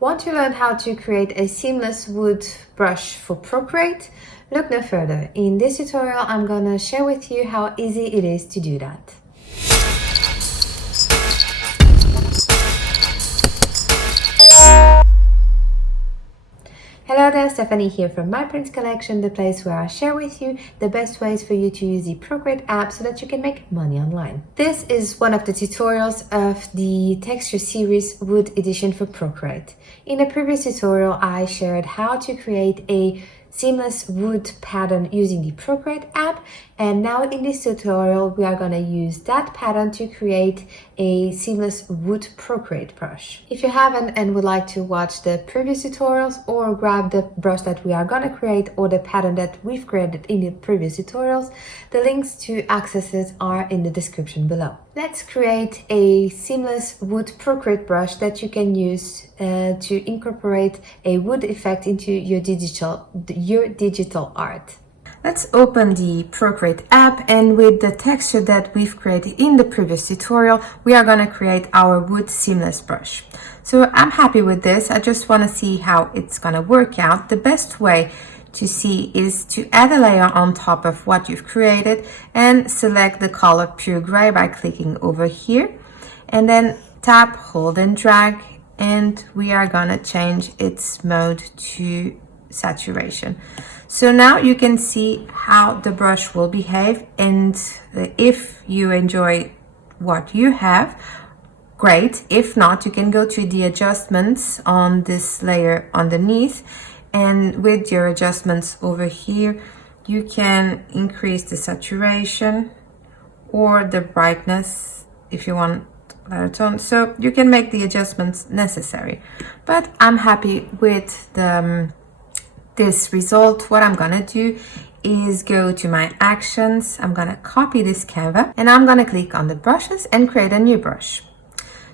Want to learn how to create a seamless wood brush for Procreate? Look no further. In this tutorial, I'm gonna share with you how easy it is to do that. Hello there, Stephanie here from My Prints Collection, the place where I share with you the best ways for you to use the Procreate app so that you can make money online. This is one of the tutorials of the texture series Wood Edition for Procreate. In a previous tutorial, I shared how to create a seamless wood pattern using the Procreate app, and now in this tutorial we are going to use that pattern to create a seamless wood Procreate brush. If you haven't and would like to watch the previous tutorials or grab the brush that we are going to create or the pattern that we've created in the previous tutorials, the links to access it are in the description below. Let's create a seamless wood Procreate brush that you can use to incorporate a wood effect into your digital art. Let's open the Procreate app, and with the texture that we've created in the previous tutorial, we are going to create our wood seamless brush. So I'm happy with this. I just want to see how it's going to work out. The best way to see is to add a layer on top of what you've created and select the color pure gray by clicking over here, and then tap, hold and drag, and we are going to change its mode to saturation. So now you can see how the brush will behave, and if you enjoy what you have, great. If not, you can go to the adjustments on this layer underneath, and with your adjustments over here you can increase the saturation or the brightness if you want lighter tone, so you can make the adjustments necessary. But I'm happy with this result. What I'm gonna do is go to my actions, I'm gonna copy this canvas, and I'm gonna click on the brushes and create a new brush.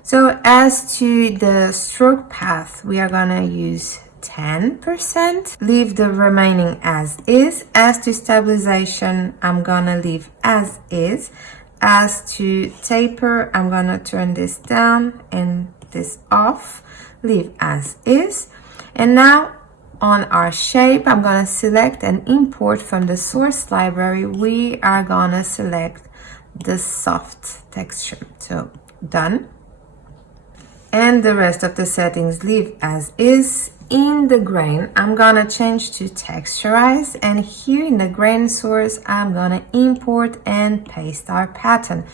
So as to the stroke path, we are gonna use 10%, leave the remaining as is. As to stabilization, I'm gonna leave as is. As to taper, I'm gonna turn this down and this off, leave as is. And now on our shape, I'm gonna select and import from the source library. We are gonna select the soft texture, so done. And the rest of the settings leave as is. In the grain, I'm gonna change to texturize, and here in the grain source, I'm gonna import and paste our pattern.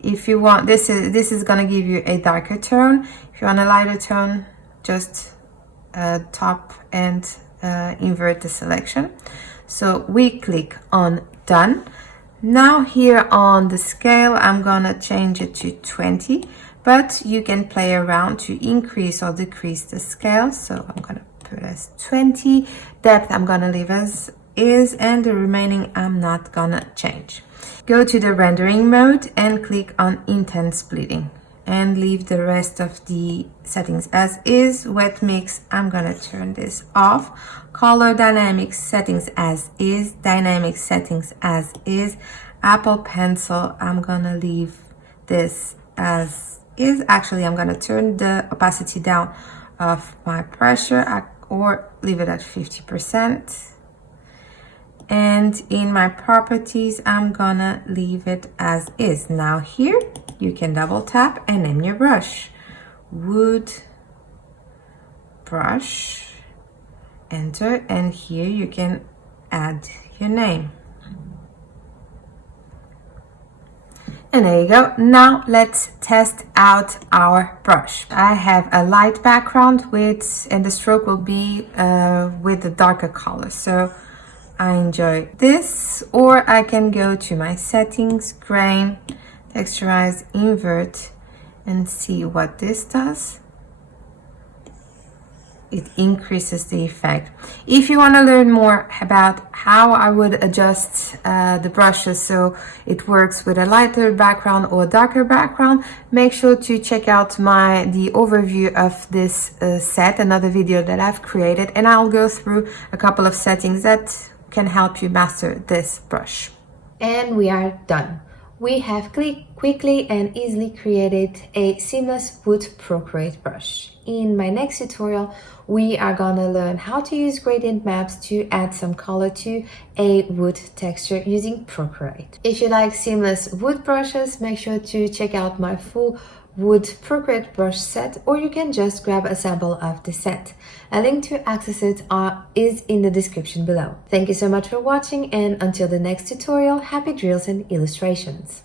If you want, this is gonna give you a darker tone. If you want a lighter tone, just top and invert the selection. So we click on done. Now here on the scale, I'm gonna change it to 20, but you can play around to increase or decrease the scale. So I'm gonna put as 20. Depth I'm gonna leave as is, and the remaining I'm not gonna change. Go to the rendering mode and click on intense splitting, and leave the rest of the settings as is. Wet mix, I'm gonna turn this off. Color dynamics settings as is. Dynamic settings as is. Apple pencil, I'm gonna leave this as is. Actually, I'm gonna turn the opacity down of my pressure, or leave it at 50%. And in my properties, I'm gonna leave it as is. Now here, you can double tap and name your brush. Wood brush, enter, and here you can add your name. And there you go. Now let's test out our brush. I have a light background and the stroke will be with the darker color. So I enjoy this, or I can go to my settings, grain, texturize, invert, and see what this does. It increases the effect. If you want to learn more about how I would adjust the brushes so it works with a lighter background or a darker background, make sure to check out the overview of this set, another video that I've created, and I'll go through a couple of settings that can help you master this brush. And we are done. We have quickly and easily created a seamless Wood Procreate brush. in my next tutorial, we are gonna learn how to use gradient maps to add some color to a wood texture using Procreate. If you like seamless wood brushes, make sure to check out my full Wood Procreate Brush set, or you can just grab a sample of the set. A link to access it is in the description below. Thank you so much for watching, and until the next tutorial, happy drills and illustrations!